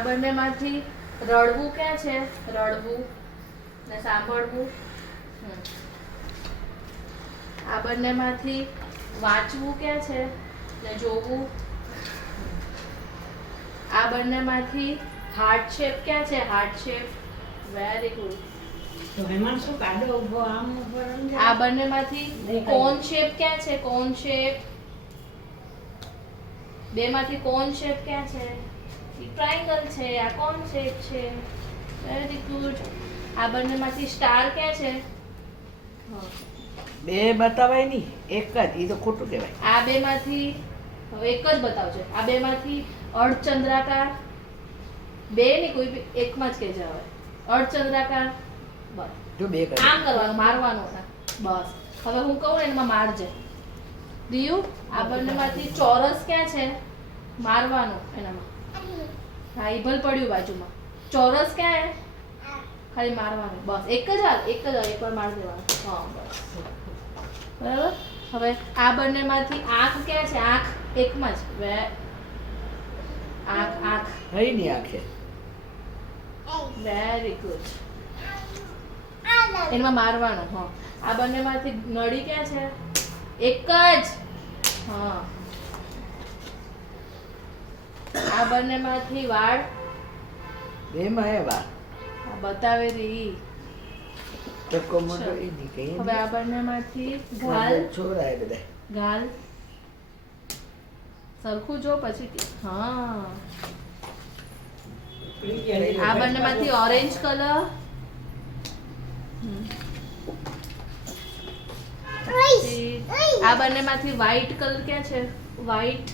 આ બંનેમાંથી રડવું ક્યાં છે? રડવું ને સાંભળવું. આ બંનેમાંથી વાંચવું ક્યાં છે? ને જોવું. આ બંનેમાંથી હાર્ટ શેપ ક્યાં છે? Heart shape. Very good. તો એમાં શું કાઢો ઉભો આમ ઉપર આ બંનેમાંથી કોન શેપ ક્યાં છે? કોન શેપ. બેમાંથી કોન શેપ ક્યાં છે? ટ્રાયંગલ છે. આ કોન શેપ છે. Very good. આ બંનેમાંથી સ્ટાર ક્યાં છે? બે બતાવાય નહીં, એક જ. એ તો ખોટું કહેવાય. આ બેમાંથી હવે એક જ બતાવજો. આ બેમાંથી અર્ધચંદ્રાકાર. બે નહીં, કોઈ બી એકમાં જ કહેજો. હવે અર્ધચંદ્રાકાર. બસ જો બે કરે આમ કરવાનું, મારવાનું. બસ હવે હું કહું ને એમાં મારજે. દિયુ, આ બંનેમાંથી ચોરસ ક્યાં છે? મારવાનું એનામાં. હા, ઈ ભલ પડ્યું બાજુમાં. ચોરસ ક્યાં હે? ખાલી મારવાનું. બસ એક જ હાલ, એક જ હાલ, એકવાર માર દેવાનું. હા, બસ બરાબર. હવે આ બંનેમાંથી આંખ ક્યાં છે? આંખ એકમાં જ. આંખ આંખ હઈ ની આંખે. Very good. એમાં મારવાનું. હા. આ બંનેમાંથી નળી ક્યાં છે? એક જ. હા. આ બંનેમાંથી વાળ. બે માં એવા આ બતાવેલી. ટકો મોટો એ નહીં કહીએ. હવે આ બંનેમાંથી ગાલ. છોરાય બધા. ગાલ સરખું જો પછી કે. હા. આ બંનેમાંથી ઓરેન્જ કલર. આ બંનેમાંથી વ્હાઈટ કલર ક્યાં છે? વ્હાઈટ.